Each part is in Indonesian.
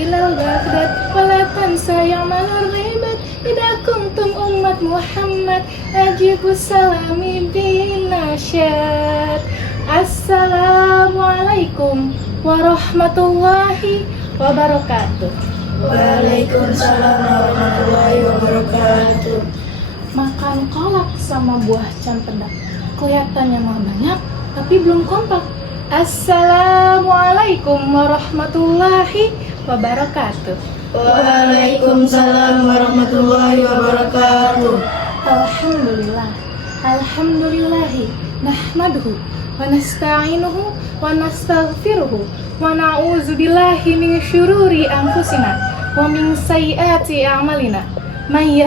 إلى البغداد ولا تنسى يوم الغيبة إذا كنتم أمة محمد أجيب السلام بالنشاط. Assalamualaikum warahmatullahi wabarakatuh. Waalaikumsalam warahmatullahi wabarakatuh. Makan kolak sama buah cempedak kelihatannya mah banyak tapi belum kompak. Assalamualaikum warahmatullahi wabarakatuh. Waalaikumsalam warahmatullahi wabarakatuh. Alhamdulillah, alhamdulillahi nahmaduhu wa nasta'inuhu wa nastaghfiruhu wa na'udzu billahi min syururi anfusina wa min sayyiati a'malina. May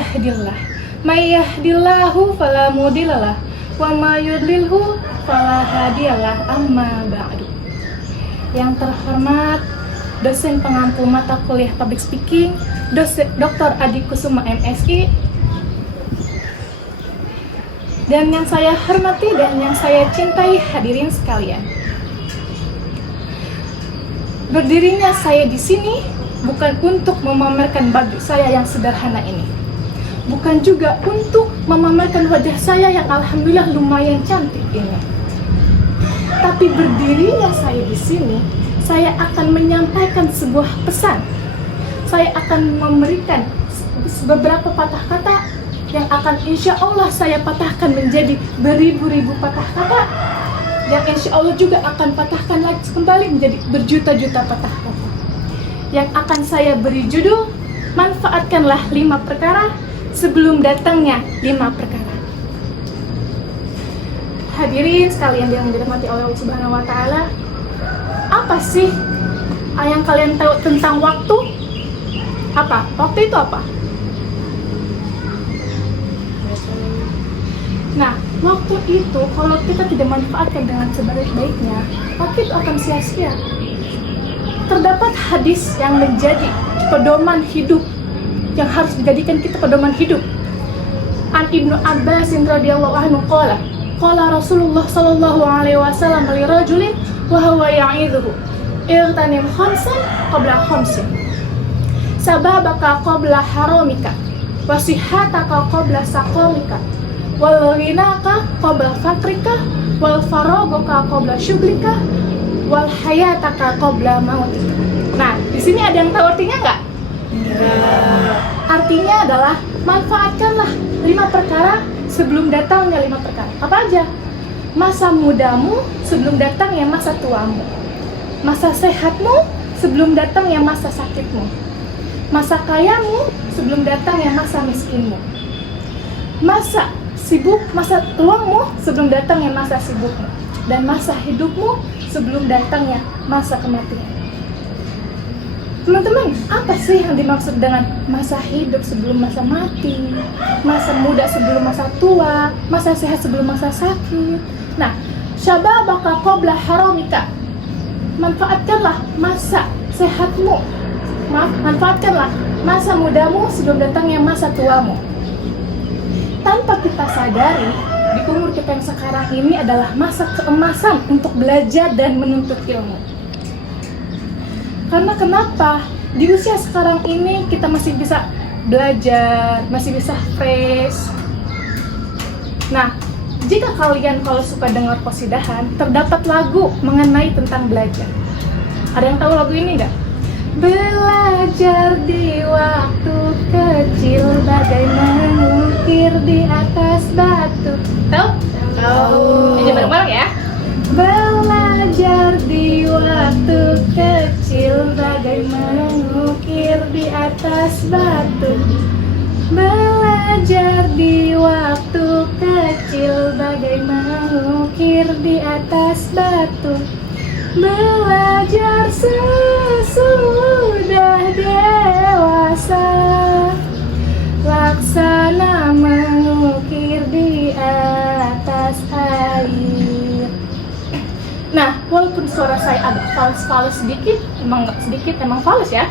yahdihillahu fala mudhillalah wa may yudlilhu fala hadiyalah. Amma ba'du. Yang terhormat dosen pengampu mata kuliah public speaking, Dr. Adi Kusuma MSI, dan yang saya hormati dan yang saya cintai hadirin sekalian. Berdirinya saya di sini bukan untuk memamerkan baju saya yang sederhana ini, bukan juga untuk memamerkan wajah saya yang alhamdulillah lumayan cantik ini. Tapi berdirinya saya di sini, saya akan menyampaikan sebuah pesan. Saya akan memberikan beberapa patah kata yang akan insya Allah saya patahkan menjadi beribu-ribu patah kata, yang insya Allah juga akan patahkan lagi kembali menjadi berjuta-juta patah kata, yang akan saya beri judul manfaatkanlah 5 perkara sebelum datangnya 5 perkara. Hadirin sekalian yang dirahmati oleh Allah Subhanahu wa Ta'ala, apa sih yang kalian tahu tentang waktu? Apa? Waktu itu apa? Nah, waktu itu kalau kita tidak manfaatkan dengan sebaik-baiknya, waktu itu akan sia-sia. Terdapat hadis yang menjadi pedoman hidup, yang harus dijadikan kita pedoman hidup. An Ibnu Abbas radhiyallahu anhu qala Rasulullah sallallahu alaihi wasallam li rajulin wa huwa ya'idhuhu irtanim khamsan qabla khamsin sababaka qabla haramika wa sihhataka qabla saqamika wal ghinaka qabla fakrika wal faragaka qabla syughlika wal hayataka qabla mautika. Nah, di sini ada yang tahu artinya enggak? Artinya adalah manfaatkanlah 5 perkara sebelum datangnya 5 perkara. Apa aja? Masa mudamu sebelum datangnya masa tuamu, masa sehatmu sebelum datangnya masa sakitmu, masa kayamu sebelum datangnya masa miskinmu, masa luangmu sebelum datangnya masa sibukmu, dan masa hidupmu sebelum datangnya masa kematian. Teman-teman, apa sih yang dimaksud dengan masa hidup sebelum masa mati, masa muda sebelum masa tua, masa sehat sebelum masa sakit? Nah, syababaka qabla haramika, manfaatkanlah masa sehatmu, manfaatkanlah masa mudamu sebelum datangnya masa tuamu. Tanpa kita sadari, di umur kita yang sekarang ini adalah masa keemasan untuk belajar dan menuntut ilmu. Karena kenapa? Di usia sekarang ini kita masih bisa belajar, masih bisa fresh. Nah, jika kalian kalau suka dengar qasidahan, terdapat lagu mengenai tentang belajar. Ada yang tahu lagu ini enggak? Belajar di waktu kecil bagai mengukir di atas batu. Tahu? Tahu. Aja bareng-bareng ya. Belajar di waktu kecil bagai mengukir di atas batu. Belajar di waktu kecil bagai mengukir di atas batu. Belajar sesudah dewasa, laksana mengukir di atas air. Nah, walaupun suara saya agak fals sedikit, emang fals ya.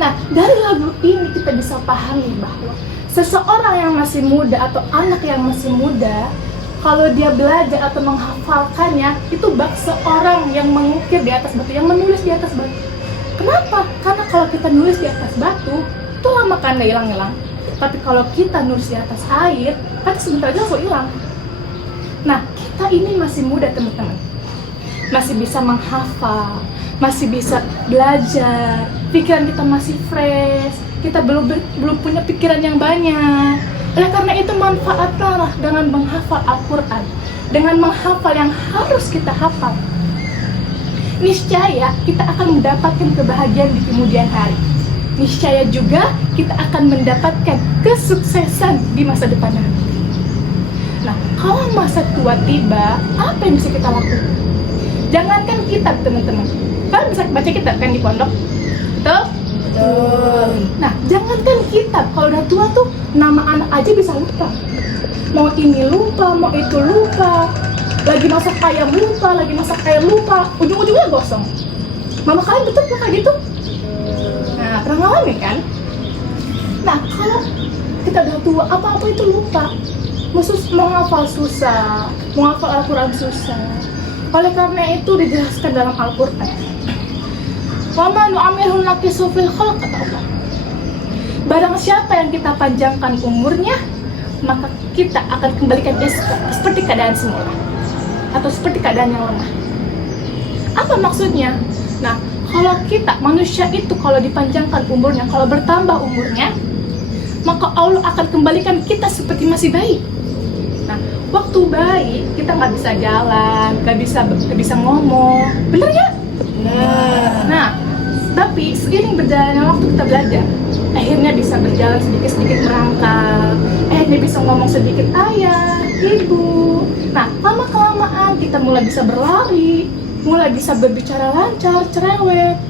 Nah, dari lagu ini kita bisa pahami bahwa seseorang yang masih muda atau anak yang masih muda, kalau dia belajar atau menghafalkannya, itu bak seorang yang mengukir di atas batu, yang menulis di atas batu. Kenapa? Karena kalau kita nulis di atas batu, itu lama kan nggak hilang-hilang. Tapi kalau kita nulis di atas air, pasti sebentar aja langsung hilang. Nah, kita ini masih muda teman-teman. Masih bisa menghafal, masih bisa belajar, pikiran kita masih fresh, kita belum punya pikiran yang banyak. Oleh karena itu manfaatkanlah dengan menghafal Al-Quran, dengan menghafal yang harus kita hafal. Niscaya kita akan mendapatkan kebahagiaan di kemudian hari. Niscaya juga kita akan mendapatkan kesuksesan di masa depan nanti. Nah, kalau masa tua tiba, apa yang bisa kita lakukan? Jangankan kitab teman-teman, kalian bisa baca kitab kan di pondok? Betul? Betul. Nah, jangankan kitab, kalau udah tua tuh nama anak aja bisa lupa. Mau ini lupa, mau itu lupa. Lagi masak ayam lupa, lagi masak ayam lupa, ujung-ujungnya gosong. Mama kalian betul kayak gitu? Nah, pernah ngalamin kan? Nah, kalau kita udah tua, apa-apa itu lupa. Mau hafal susah, mau hafal Al-Quran susah. Oleh karena itu dijelaskan dalam Al-Quran. Wa ma nu'ammirhu naqisu fil khalq, kata Allah. Barang siapa yang kita panjangkan umurnya, maka kita akan kembalikan dia seperti keadaan semula atau seperti keadaan yang lemah. Apa maksudnya? Nah, kalau kita manusia itu kalau dipanjangkan umurnya, kalau bertambah umurnya, maka Allah akan kembalikan kita seperti masih bayi. Nah, waktu bayi kita nggak bisa jalan, nggak bisa ngomong, bener ya? Nah, tapi seiring berjalannya waktu kita belajar, akhirnya bisa berjalan sedikit-sedikit merangkak, akhirnya bisa ngomong sedikit ayah, ibu. Nah, lama-kelamaan kita mulai bisa berlari, mulai bisa berbicara lancar, cerewet,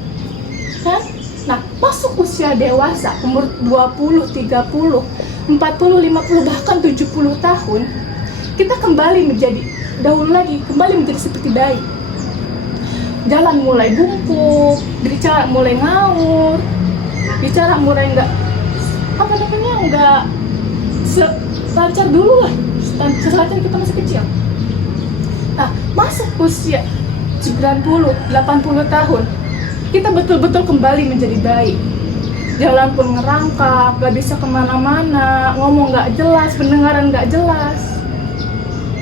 kan? Nah, masuk usia dewasa, umur 20, 30, 40, 50, bahkan 70 tahun, kita kembali menjadi, dahulu lagi, kembali menjadi seperti bayi. Jalan mulai bungkuk, bicara mulai ngawur, bicara mulai nggak selancar dulu lah, selancar kita masih kecil. Nah, masuk usia 90, 80 tahun, kita betul-betul kembali menjadi bayi. Jalan pun ngerangkak, gak bisa kemana-mana, ngomong gak jelas, pendengaran gak jelas.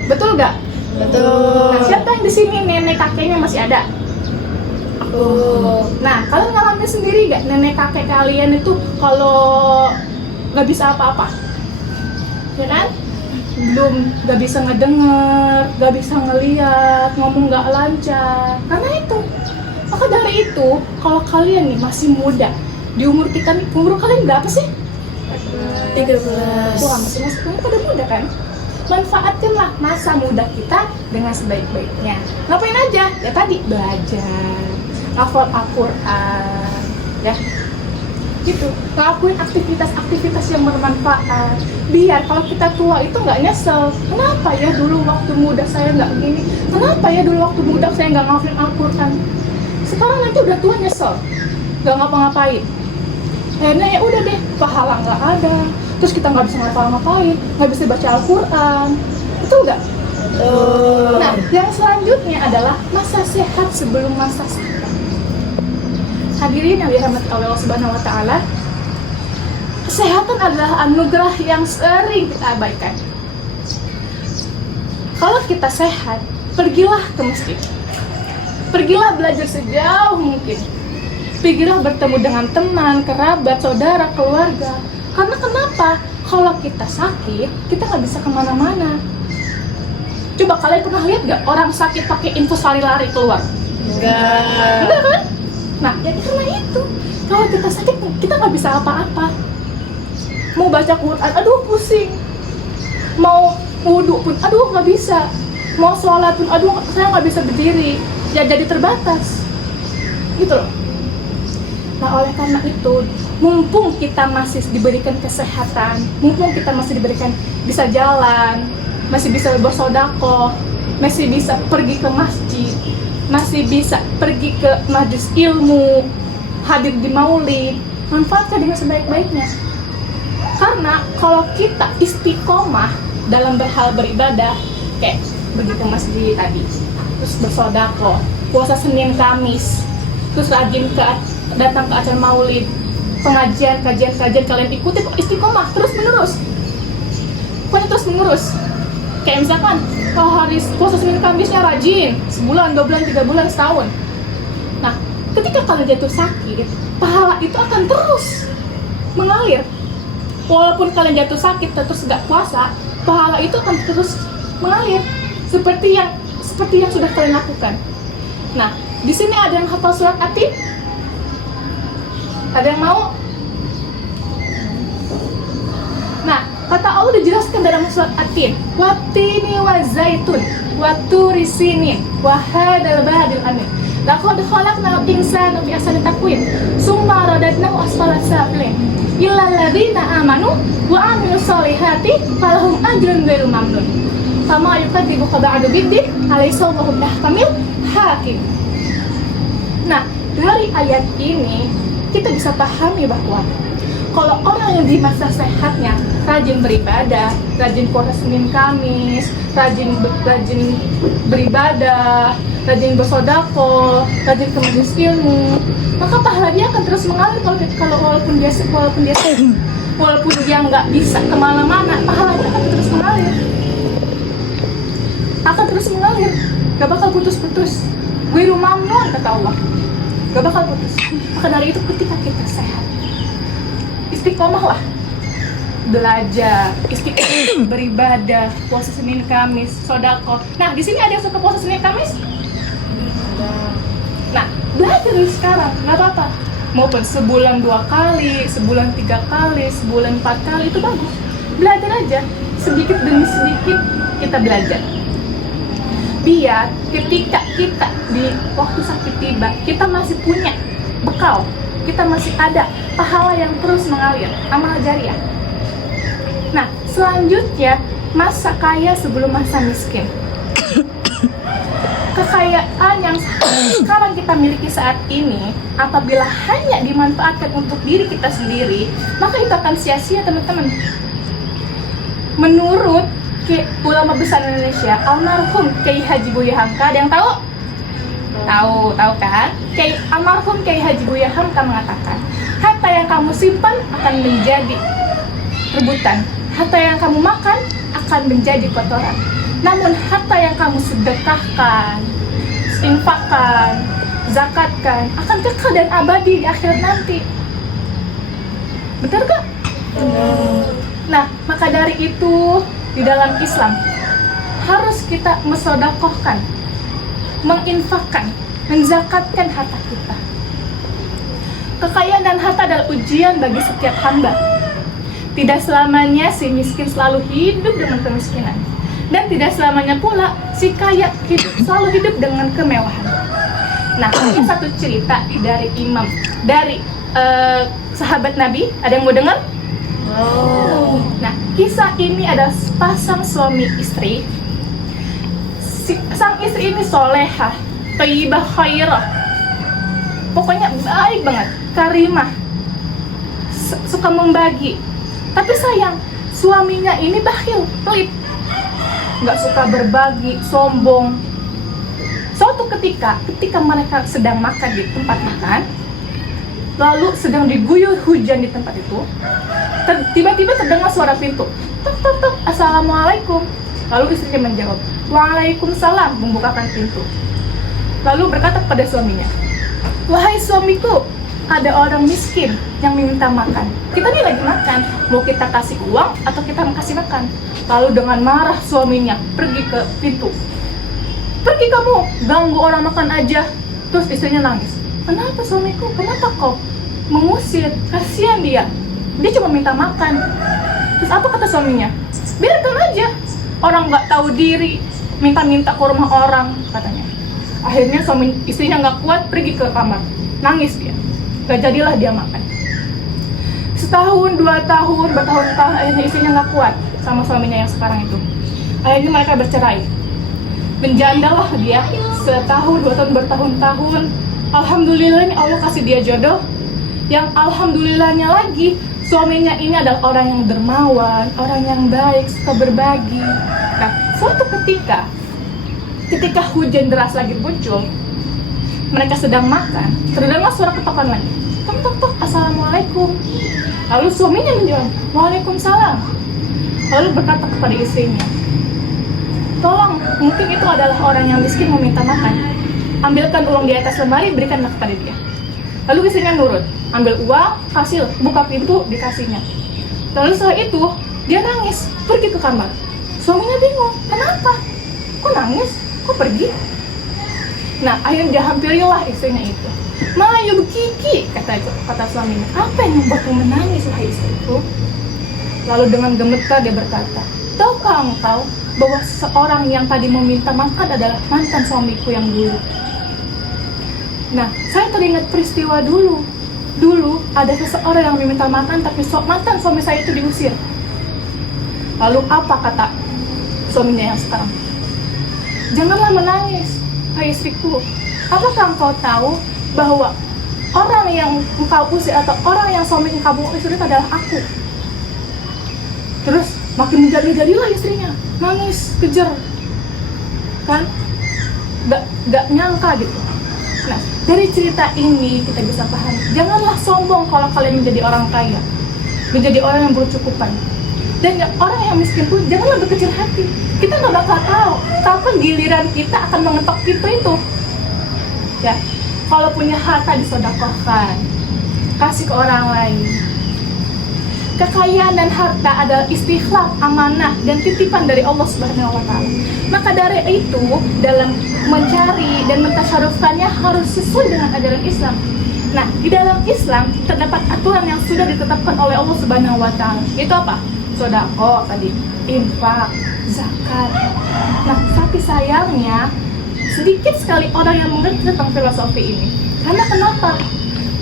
Betul gak? Betul. Nah, siapa yang di sini nenek kakeknya masih ada? Aku. Nah, kalian ngalamin sendiri gak nenek kakek kalian itu kalau gak bisa apa-apa? Ya kan? Belum gak bisa ngedenger, gak bisa ngeliat, ngomong gak lancar. Karena itu. Maka dari itu, kalau kalian nih masih muda, di umur kalian berapa sih? 13. Wah, masih pada muda kan? Manfaatkanlah masa muda kita dengan sebaik-baiknya. Ngapain aja? Ya tadi, belajar, hafal Al-Quran, ya gitu. Lakuin aktivitas-aktivitas yang bermanfaat. Biar kalau kita tua itu nggak nyesel. Kenapa ya dulu waktu muda saya nggak begini? Kenapa ya dulu waktu muda saya nggak ngafalin Al-Quran? Sekarang nanti udah tua nyesel, nggak ngapa-ngapain. Akhirnya ya udah deh, pahala nggak ada, terus kita nggak bisa ngapa-ngapain, nggak bisa baca Al-Quran. Betul nggak? Betul. Nah, yang selanjutnya adalah masa sehat sebelum masa sakit. Hadirin yang dirahmati Allah Subhanahu wa Ta'ala, kesehatan adalah anugerah yang sering kita abaikan. Kalau kita sehat, pergilah ke masjid, pergilah belajar sejauh mungkin, pergilah bertemu dengan teman, kerabat, saudara, keluarga. Karena kenapa? Kalau kita sakit, kita nggak bisa kemana-mana. Coba kalian pernah lihat nggak orang sakit pakai infus lari-lari keluar? Enggak kan? Nah, ya karena itu, kalau kita sakit, kita nggak bisa apa-apa. Mau baca Quran, aduh pusing. Mau wudhu pun, aduh nggak bisa. Mau sholat pun, aduh saya nggak bisa berdiri. Ya jadi terbatas. Gitu loh. Nah, oleh karena itu, mumpung kita masih diberikan kesehatan, mumpung kita masih diberikan bisa jalan, masih bisa bersedekah, masih bisa pergi ke masjid, masih bisa pergi ke majelis ilmu, hadir di maulid, manfaatkan dengan sebaik-baiknya. Karena kalau kita istiqomah dalam berhal beribadah, kayak pergi ke masjid tadi, terus bersedekah, puasa Senin Kamis, terus rajin ke datang ke acara maulid, pengajian, kajian kalian ikuti istiqomah terus menerus. Pokoknya terus menerus. Kayak misalkan kalau hari puasa Senin Kamisnya rajin, sebulan, 2 bulan, 3 bulan, setahun. Nah, ketika kalian jatuh sakit, pahala itu akan terus mengalir. Walaupun kalian jatuh sakit terus gak puasa, pahala itu akan terus mengalir seperti yang sudah kalian lakukan. Nah, di sini ada yang hafal surat Atin? Ada yang mau? Nah, kata Allah dijelaskan dalam surat Atin, wattini wa zaitun wa turi sinin wa hadzal baladil amin. Laqad khalaqnal insana fi ahsani taqwim summa radadnahu asfala safilin illa alladziina aamanu wa 'amilus shalihati falahum ajrun ghairu mamnun. Kama yukadzibuka ba'du biddin alaysa Allahu biahkamil hakim. Nah, dari ayat ini kita bisa pahami bahwa kalau orang yang di masa sehatnya rajin beribadah, rajin puasa Senin Kamis, rajin beribadah, rajin bersedekah, rajin ke majelis ilmu, maka pahala dia akan terus mengalir. Kalau walaupun dia nggak bisa kemana-mana, pahalanya akan terus mengalir. Akan terus mengalir, gak bakal putus-putus. Ghairu mamnun kata Allah, gak bakal putus. Maka dari itu ketika kita sehat, istiqomah lah, belajar, istiqomah, beribadah, puasa Senin Kamis, sedekah. Nah, di sini ada yang suka puasa Senin Kamis? Nah, belajar dari sekarang, nggak apa-apa. Maupun sebulan 2 kali, sebulan 3 kali, sebulan 4 kali, itu bagus. Belajar aja, sedikit demi sedikit kita belajar. Biar ketika kita di waktu sakit tiba, kita masih punya bekal, kita masih ada pahala yang terus mengalir, amal jariah. Nah, selanjutnya masa kaya sebelum masa miskin. Kekayaan yang sekarang kita miliki saat ini, apabila hanya dimanfaatkan untuk diri kita sendiri, maka itu akan sia-sia, teman-teman. Menurut ulama besar Indonesia, almarhum Kiai Haji Buya Hamka, ada yang tahu? Tahu kan? Almarhum Kiai Haji Buya Hamka mengatakan, harta yang kamu simpan akan menjadi rebutan, harta yang kamu makan akan menjadi kotoran. Namun harta yang kamu sedekahkan, infakkan, zakatkan akan kekal dan abadi di akhirat nanti. Betul gak? Nah, maka dari itu di dalam Islam harus kita mensedekahkan, menginfakkan, menzakatkan harta kita. Kekayaan dan harta adalah ujian bagi setiap hamba. Tidak selamanya si miskin selalu hidup dengan kemiskinan, dan tidak selamanya pula si kaya selalu hidup dengan kemewahan. Nah, ini satu cerita dari sahabat Nabi. Ada yang mau dengar? Nah, kisah ini adalah pasang suami istri. Sang istri ini solehah, thayyibah, khairah, pokoknya baik banget, karimah, suka membagi. Tapi sayang, suaminya ini bakhil, pelit, nggak suka berbagi, sombong. Suatu ketika mereka sedang makan di tempat makan, lalu sedang diguyur hujan di tempat itu, tiba-tiba terdengar suara pintu, tok tok tok, assalamualaikum. Lalu istrinya menjawab, waalaikumsalam, membukakan pintu. Lalu berkata kepada suaminya, wahai suamiku, ada orang miskin yang minta makan. Kita nih lagi makan, mau kita kasih uang atau kita kasih makan? Lalu dengan marah suaminya pergi ke pintu. Pergi kamu, ganggu orang makan aja. Terus istrinya nangis. Kenapa suamiku? Kenapa kau mengusir? Kasihan dia cuma minta makan. Terus apa kata suaminya? Biarkan aja, orang nggak tahu diri, minta-minta ke rumah orang, katanya. Akhirnya istrinya nggak kuat, pergi ke kamar, nangis dia. Gak jadilah dia makan. Setahun, 2 tahun, bertahun-tahun, akhirnya istrinya nggak kuat sama suaminya yang sekarang itu. Akhirnya mereka bercerai. Menjandalah dia setahun, 2 tahun, bertahun-tahun. Alhamdulillah Allah kasih dia jodoh. Yang alhamdulillahnya lagi, suaminya ini adalah orang yang dermawan, orang yang baik, suka berbagi. Nah, suatu ketika hujan deras lagi muncul, mereka sedang makan, terdengar suara ketokan lagi. Tok tok tok, assalamualaikum. Lalu suaminya menjawab, waalaikumsalam. Lalu berkata kepada istrinya, tolong, mungkin itu adalah orang yang miskin meminta makan. Ambilkan uang di atas lemari, berikanlah kepada dia. Lalu istrinya nurut, ambil uang, kasih, buka pintu, dikasihnya. Lalu setelah itu, dia nangis, pergi ke kamar. Suaminya bingung, kenapa? Kok nangis? Kok pergi? Nah, akhirnya dia hampirilah istrinya itu. Mayu Kiki, kata suaminya, apa yang membuatmu menangis, wahai istriku? Lalu dengan gemetar dia berkata, tahukah engkau bahwa seorang yang tadi meminta makan adalah mantan suamiku yang dulu? Nah, saya teringat peristiwa dulu. Dulu ada seseorang yang meminta makan, tapi mantan suami saya itu diusir. Lalu apa kata suaminya yang sekarang? Janganlah menangis, hai istriku. Apakah engkau tahu bahwa orang yang engkau usir atau orang yang suami kamu usir itu adalah aku? Terus makin menjadi-jadilah istrinya, nangis, kejer, kan? Gak nyangka gitu. Nah, dari cerita ini kita bisa paham, janganlah sombong kalau kalian menjadi orang kaya, menjadi orang yang berkecukupan. Dan orang yang miskin pun janganlah berkecil hati. Kita nggak bakal tahu kapan giliran kita akan mengetok pintu itu. Ya, kalau punya harta disedekahkan, kasih ke orang lain. Kekayaan dan harta adalah istikhlaf, amanah, dan titipan dari Allah Subhanahu wa Ta'ala. Maka dari itu, dalam mencari dan mentasyarufkannya harus sesuai dengan ajaran Islam. Nah, di dalam Islam terdapat aturan yang sudah ditetapkan oleh Allah Subhanahu wa Ta'ala. Itu apa? Sedekah tadi, infak, zakat. Nah, tapi sayangnya sedikit sekali orang yang mengerti tentang filosofi ini. Karena kenapa?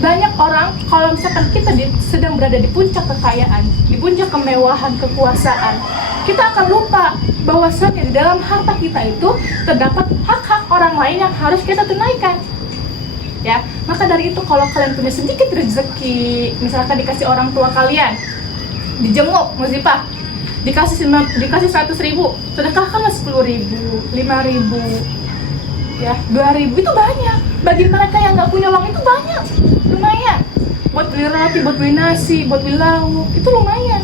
Banyak orang, kalau misalkan kita sedang berada di puncak kekayaan, di puncak kemewahan, kekuasaan, kita akan lupa bahwasanya di dalam harta kita itu terdapat hak-hak orang lain yang harus kita tunaikan. Ya, maka dari itu kalau kalian punya sedikit rezeki, misalkan dikasih orang tua kalian, dijenguk, musibah, dikasih 100.000, sedekahkanlah 10.000, 5.000, ya, 2.000, itu banyak. Bagi mereka yang nggak punya uang itu banyak, lumayan. Buat beli roti, buat beli nasi, buat beli lauk, itu lumayan.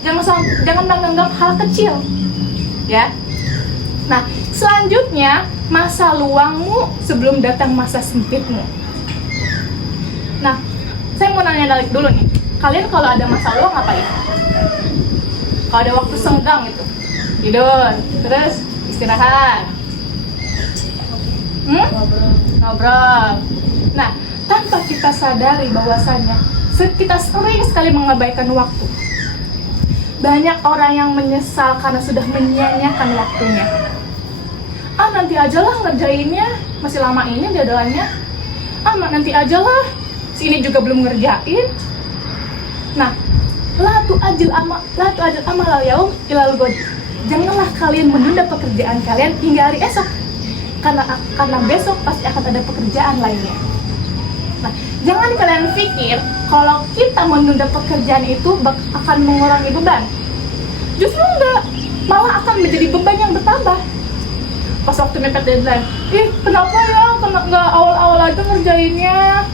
Jangan menganggap hal kecil, ya. Nah, selanjutnya masa luangmu sebelum datang masa sempitmu. Nah, saya mau nanya dulu nih, kalian kalau ada masa luang ngapain? Kalau ada waktu senggang gitu, tidur, terus istirahat, ngobrol. Nah, tanpa kita sadari bahwasannya kita sering sekali mengabaikan waktu. Banyak orang yang menyesal karena sudah menyia-nyiakan waktunya. Nanti ajalah ngerjainnya, masih lama ini jadwalnya. Nanti ajalah, si ini juga belum ngerjain. Nah, la tu ajil amal yaum ilal ghad. Janganlah kalian menunda pekerjaan kalian hingga hari esok. Karena besok pasti akan ada pekerjaan lainnya. Nah, jangan kalian pikir kalau kita menunda pekerjaan itu akan mengurangi beban. Justru enggak, malah akan menjadi beban yang bertambah. Pas waktu mepet deadline, kenapa ya? Kenapa nggak awal-awal aja ngerjainnya?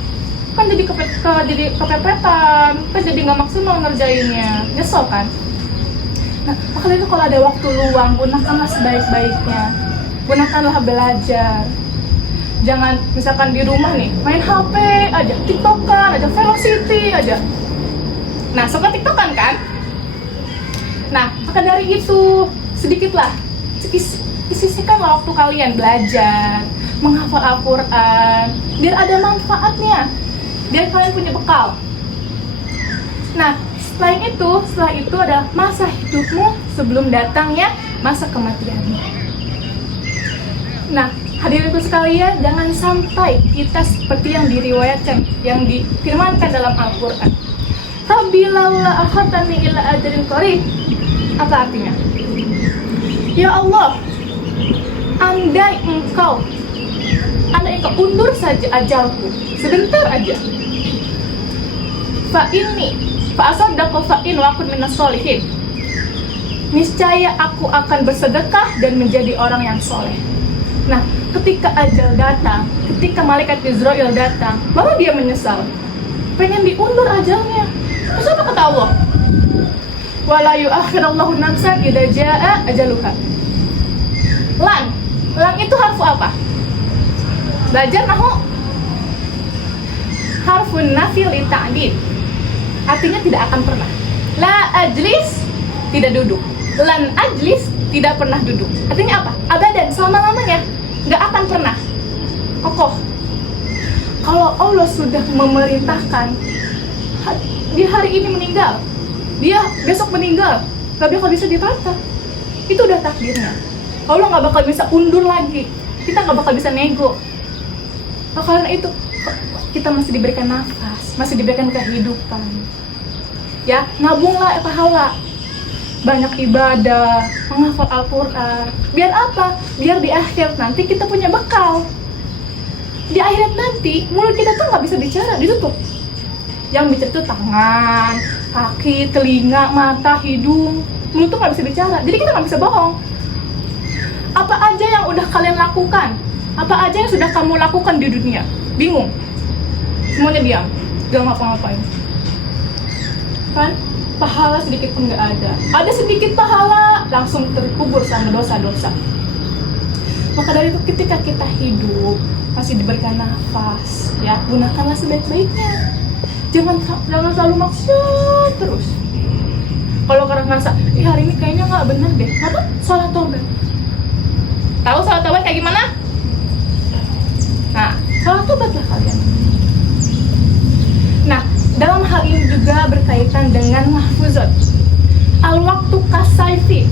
Kan jadi kepepetan, kan jadi nggak maksimal ngerjainnya. Nyesel kan? Nah, makanya itu kalau ada waktu luang, gunakanlah sebaik-baiknya. Gunakanlah belajar. Jangan misalkan di rumah nih, main HP aja, TikTokan aja, Velocity aja. Nah, suka TikTokan kan? Nah, maka dari itu, sedikitlah sisihkanlah waktu kalian belajar, menghafal Al-Quran, biar ada manfaatnya, biar kalian punya bekal. Nah, setelah itu adalah masa hidupmu sebelum datangnya masa kematianmu. Nah, hadirin sekalian, jangan sampai kita seperti yang diriwayatkan, yang difirmankan dalam Al-Quran. Rabbi laula akhartani ila ajalin qarib. Apa artinya? Ya Allah, andai engkau undur saja ajalku sebentar aja. Fa asaddaqu fa in wa akun minas sholihin. Niscaya aku akan bersedekah dan menjadi orang yang soleh. Nah, ketika ajal datang, ketika malaikat Israel datang, baru dia menyesal. Pengen diundur ajalnya. Terus apa kata Allah? Wala yu'akhirallahu nafsan idza jaa ajaluha. Lang itu harfu apa? Belajar nahu. Harfun nafi li ta'did. Artinya tidak akan pernah. La ajlis, tidak duduk. Lan ajlis, tidak pernah duduk. Artinya apa? Abadan, selama-lamanya nggak akan pernah kokoh. Kalau Allah sudah memerintahkan di hari ini meninggal, dia besok meninggal, nggak bakal bisa ditata. Itu udah takdirnya. Allah nggak bakal bisa undur lagi. Kita nggak bakal bisa nego. Nah, karena itu kita masih diberikan nafas, masih diberikan kehidupan. Ya, nabunglah pahala. Banyak ibadah, menghafal Al-Quran. Biar apa? Biar di akhir nanti kita punya bekal. Di akhirat nanti, mulut kita tuh nggak bisa bicara, ditutup. Yang bicara itu tangan, kaki, telinga, mata, hidung. Mulut tuh nggak bisa bicara, jadi kita nggak bisa bohong. Apa aja yang udah kalian lakukan? Apa aja yang sudah kamu lakukan di dunia? Bingung? Semuanya diam, gak ngapa-ngapain. Kan? Pahala sedikit pun gak ada. Ada sedikit pahala, langsung terkubur sama dosa-dosa. Maka dari itu ketika kita hidup, masih diberikan nafas, ya gunakanlah sebaik-baiknya. Jangan selalu maksiat terus. Kalau karena ngerasa, hari ini kayaknya gak bener deh, apa? Sholat tobat. Tahu sholat tobat kayak gimana? Nah, sholat tobatlah kalian. Nah, dalam hal ini juga berkaitan dengan mahfuzat. Al-waktu kasaifi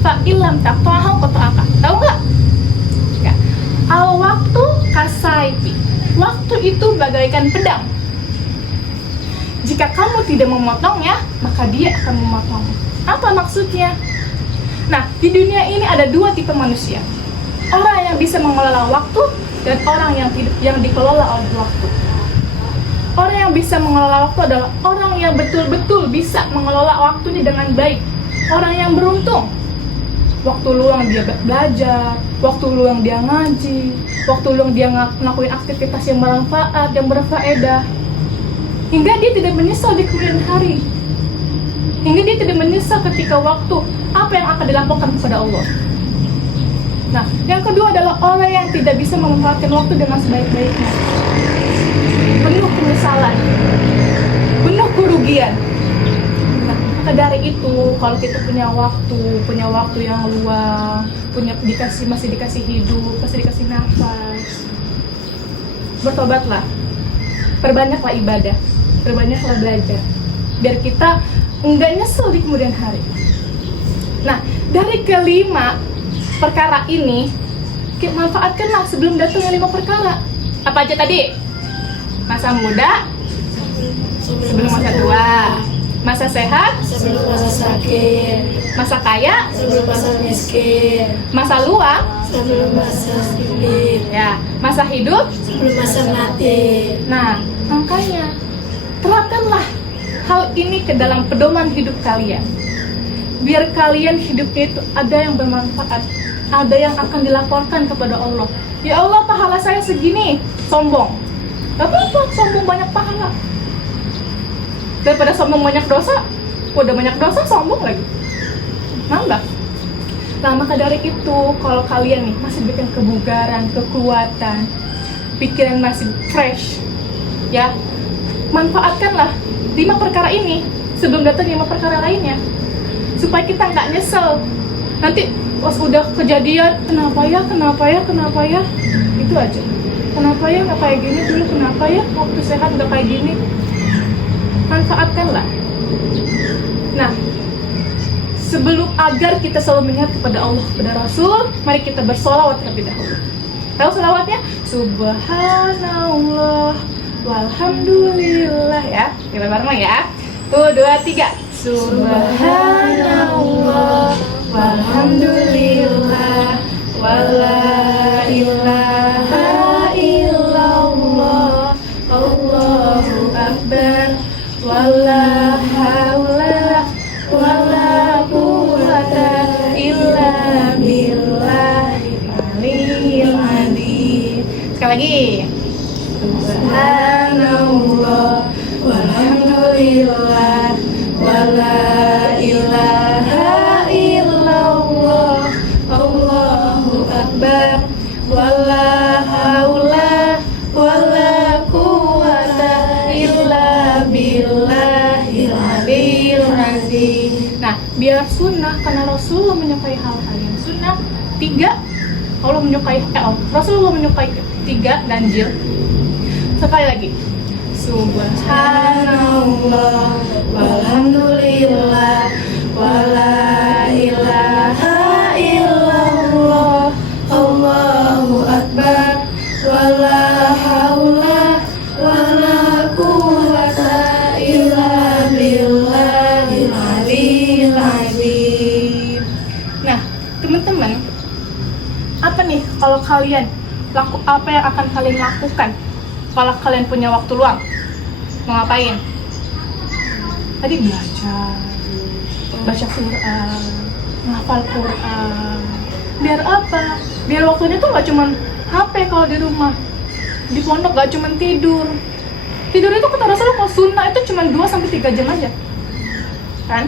fa illam taqtahu qata'aka. Tahu nggak? Ya. Al-waktu kasaifi. Waktu itu bagaikan pedang. Jika kamu tidak memotongnya, maka dia akan memotong. Apa maksudnya? Nah, di dunia ini ada dua tipe manusia. Orang yang bisa mengelola waktu dan orang yang dikelola oleh waktu. Orang yang bisa mengelola waktu adalah orang yang betul-betul bisa mengelola waktunya dengan baik. Orang yang beruntung. Waktu luang dia belajar, waktu luang dia ngaji, waktu luang dia ngelakuin aktivitas yang bermanfaat, yang berfaedah. Hingga dia tidak menyesal di kemudian hari. Hingga dia tidak menyesal ketika waktu apa yang akan dilakukan kepada Allah. Nah, yang kedua adalah orang yang tidak bisa memanfaatkan waktu dengan sebaik-baiknya. Penuh penyesalan, penuh kerugian. Nah, maka dari itu kalau kita punya waktu yang luang, masih dikasih hidup, masih dikasih nafas, bertobatlah, perbanyaklah ibadah, perbanyaklah belajar, biar kita enggak nyesel di kemudian hari. Nah, dari kelima perkara ini, kita manfaatkanlah sebelum datangnya 5 perkara. Apa aja tadi? Masa muda sebelum masa tua, masa sehat sebelum masa sakit, masa kaya sebelum masa miskin, masa luang sebelum masa sulit, ya, masa hidup sebelum masa mati. Nah, makanya terapkanlah hal ini ke dalam pedoman hidup kalian, biar kalian hidupnya itu ada yang bermanfaat, ada yang akan dilaporkan kepada Allah. Ya Allah, pahala saya segini, sombong. Gak apa-apa, sombong banyak pahala. Daripada sombong banyak dosa, udah banyak dosa, sombong lagi. Nambah. Nah, maka dari itu, kalau kalian nih masih diberikan kebugaran, kekuatan, pikiran masih fresh, ya, manfaatkanlah 5 perkara ini sebelum datang 5 perkara lainnya, supaya kita nggak nyesel. Nanti pas udah kejadian, kenapa ya, itu aja. Kenapa ya nggak kayak gini dulu, kenapa ya waktu sehat nggak kayak gini. Manfaatkanlah. Nah, sebelum agar kita selalu mengingat kepada Allah, kepada Rasul, mari kita bersolawat terlebih dahulu. Tahu solawatnya? Subhanallah walhamdulillah, ya. Kita bareng ya. 1, 2, 3. Subhanallah walhamdulillah wala ilaha illallah Allahu akbar wala haula wala quwwata illa billahil aliyyil biar sunnah, karena Rasulullah menyukai hal-hal yang sunnah. 3, Rasulullah menyukai 3, ganjil. Sekali lagi, Subhanallah walhamdulillah wala ilaha illallah Allahu akbar wala haula wala quwwata illa billahil aliyyil azim. Nah, teman-teman, apa nih kalau kalian apa yang akan kalian lakukan kalau kalian punya waktu luang? Mau ngapain? Tadi baca Quran, menghafal Quran. Biar apa? Biar waktunya tuh gak cuman HP kalau di rumah. Di pondok gak cuman tidur. Tidur itu kata Rasulullah kalau sunnah itu cuma 2-3 jam aja. Kan?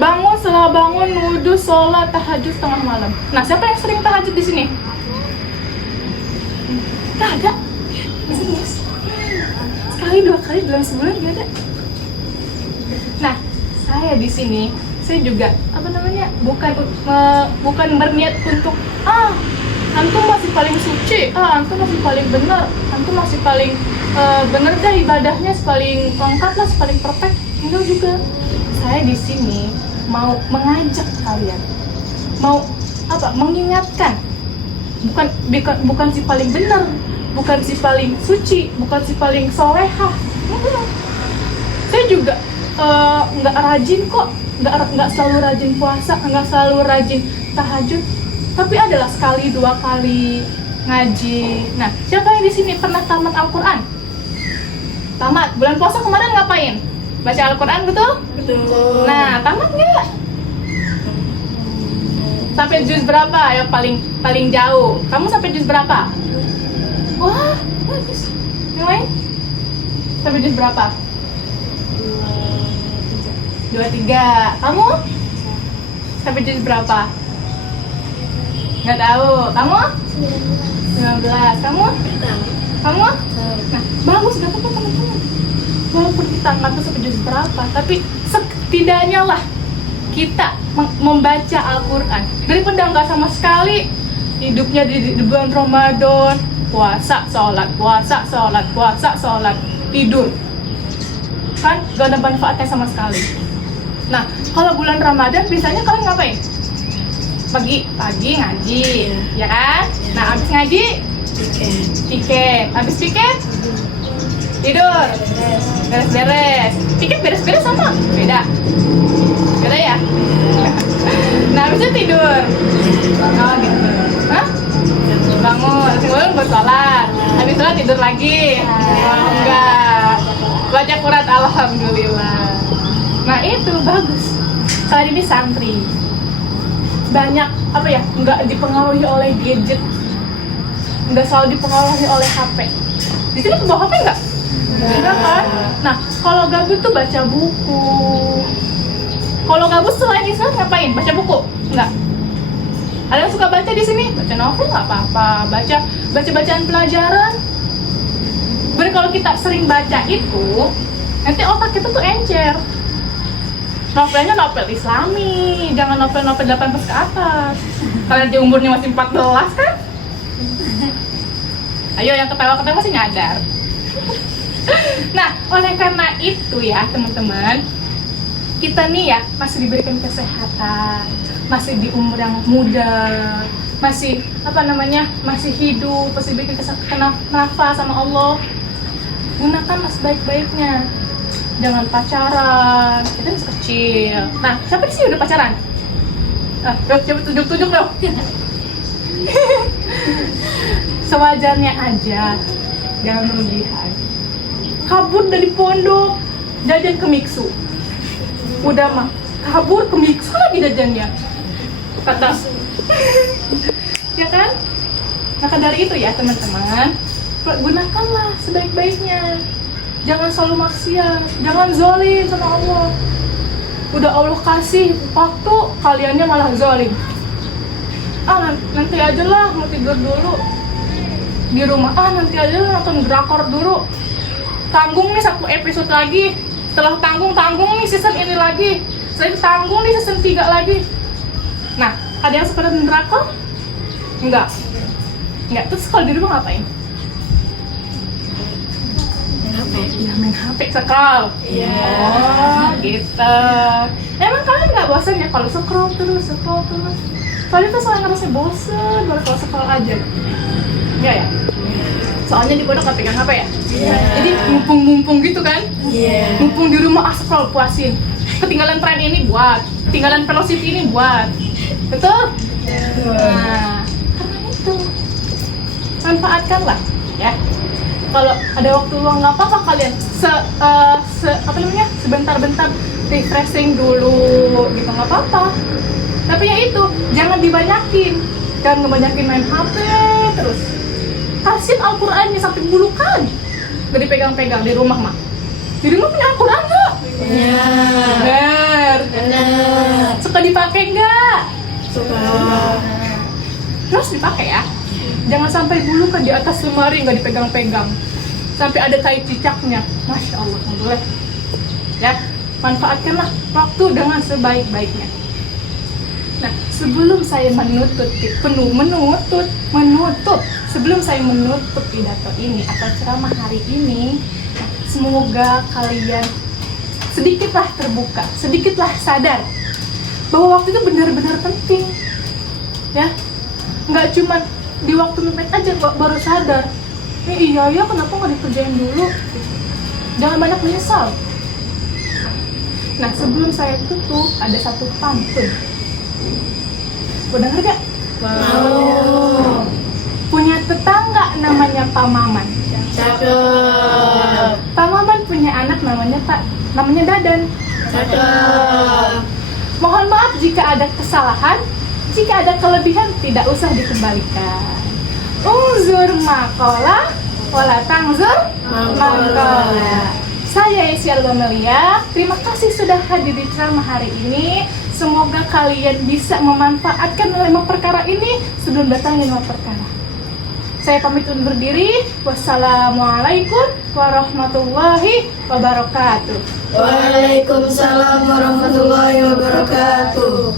Bangun, setelah bangun, wudhu, sholat, tahajud tengah malam. Nah, siapa yang sering tahajud di sini? Gak ada. Sekali 2 kali dalam sebulan gak ada. Nah, saya di sini, saya juga bukan berniat untuk antum masih paling suci, antum masih paling benar, antum masih paling benar deh ibadahnya, paling lengkap lah, paling perfect. Enggak juga. Saya di sini mau mengajak kalian, mau mengingatkan, bukan si paling benar, bukan si paling suci, bukan si paling solehah. Saya juga nggak rajin kok, nggak selalu rajin puasa, nggak selalu rajin tahajud, tapi adalah sekali 2 kali ngaji. Nah, siapa yang di sini pernah tamat Al-Quran? Tamat. Bulan puasa kemarin ngapain? Baca Al-Quran, betul? Betul. Nah, tamat nggak? Sampai juz berapa? Yang paling jauh. Kamu sampai juz berapa? Wah, bagus. Yang lain? Sampai juz berapa? 2-3. Kamu? Sampai juz berapa? Nggak tahu. Kamu? 19. Kamu? Kamu? Nah, bagus, gak apa-apa teman-teman. Walaupun kita nggak tahu sampai juz berapa, tapi setidaknya lah kita membaca Al-Quran. Daripada nggak sama sekali hidupnya di bulan Ramadan, puasa, sholat, tidur, kan gak ada manfaatnya sama sekali. Nah, kalau bulan Ramadan biasanya kalian ngapain? Pagi ngaji, ya kan? Nah, abis ngaji piket, abis piket tidur, beres-beres. Piket beres-beres sama? Beda ya? Nah, abis itu tidur. Oh gitu. Hah? Bangun buat sholat. Habis sholat tidur lagi. Oh enggak. Baca Quran, alhamdulillah. Nah itu bagus. Kali ini santri banyak nggak dipengaruhi oleh gadget, nggak selalu dipengaruhi oleh HP. Di sini bawa HP nggak? Enggak kan? Nah, kalau gabut tuh baca buku. Kalau gabut selain Islam ngapain? Baca buku? Enggak. Ada yang suka baca di sini? Baca novel nggak apa-apa. Baca bacaan pelajaran. Berarti kalau kita sering baca itu, nanti otak kita tuh encer. Novelnya novel Islami, jangan novel-novel 18 ke atas. Karena dia umurnya masih 14 kan? Ayo yang ketawa-ketawa masih nyadar. Nah, oleh karena itu ya teman-teman, kita nih ya masih diberikan kesehatan, masih di umur yang muda, masih masih hidup, masih diberikan nafas sama Allah. Gunakan sebaik-baiknya. Jangan pacaran, itu masih kecil. Nah, siapa di sini udah pacaran? Coba tunjuk dong. Sewajarnya aja, jangan berlebihan. Kabur dari pondok, jajan ke Mixu. Udah mah, kabur ke Mixu lagi jajannya. Kata, ya kan? Maka dari itu ya teman-teman, gunakanlah sebaik-baiknya. Jangan selalu maksiat, jangan zalim sama Allah. Udah Allah kasih waktu, kaliannya malah zalim. Nanti aja lah mau tidur dulu di rumah. Nanti aja lah nonton drakor dulu. Tanggung nih 1 episode lagi, Setelah tanggung nih season ini lagi, saya tanggung nih season 3 lagi. Nah, ada yang suka nonton drakor? Enggak. Terus kalau di rumah ngapain? Ya main HP scroll. Iya. Oh, gitu. Emang kalian nggak bosan ya kalau scroll terus? Kalian tuh selalu ngerasa bosan baru kalau scroll aja. Enggak ya? Soalnya di pondok nggak pegang HP ya? Iya. Jadi mumpung gitu kan? Iya. Mumpung di rumah scroll puasin. Ketinggalan tren ini buat, ketinggalan velocity ini buat. Betul? Nah, karena itu manfaatkanlah ya. Kalau ada waktu luang nggak apa-apa kalian sebentar-bentar refreshing dulu gitu, nggak apa-apa. Tapi ya itu jangan dibanyakin, jangan ngebanyakin main HP terus. Kasih Al-Qur'annya sampai bulukan, nggak dipegang-pegang di rumah mah. Di rumah punya Al-Qur'an nggak? Punya. Bener. Suka dipakai nggak? Suka. Terus dipakai ya. Jangan sampai bulukan di atas lemari nggak dipegang-pegang. Sampai ada tai cicaknya. Masya Allah, nggak boleh. Ya, manfaatkanlah waktu dengan sebaik-baiknya. Nah, sebelum saya menutup pidato ini atau ceramah hari ini, semoga kalian sedikitlah terbuka, sedikitlah sadar bahwa waktu itu benar-benar penting. Ya, nggak cuma di waktu mepet aja kok baru sadar. Iya ya, kenapa nggak dikerjain dulu? Jangan banyak menyesal. Nah, sebelum saya tutup ada satu pantun. Udah denger gak? Mau. Punya tetangga namanya Pak Maman. Cakep. Pak Maman punya anak namanya Dadan. Cakep. Mohon maaf jika ada kesalahan, jika ada kelebihan tidak usah dikembalikan. Unzur makola, wala tangzur makola. Saya Isyal Gomelia, terima kasih sudah hadir di ceramah hari ini. Semoga kalian bisa memanfaatkan 5 perkara ini sebelum datang 5 perkara. Saya pamit undur diri. Wassalamualaikum warahmatullahi wabarakatuh. Waalaikumsalam warahmatullahi wabarakatuh.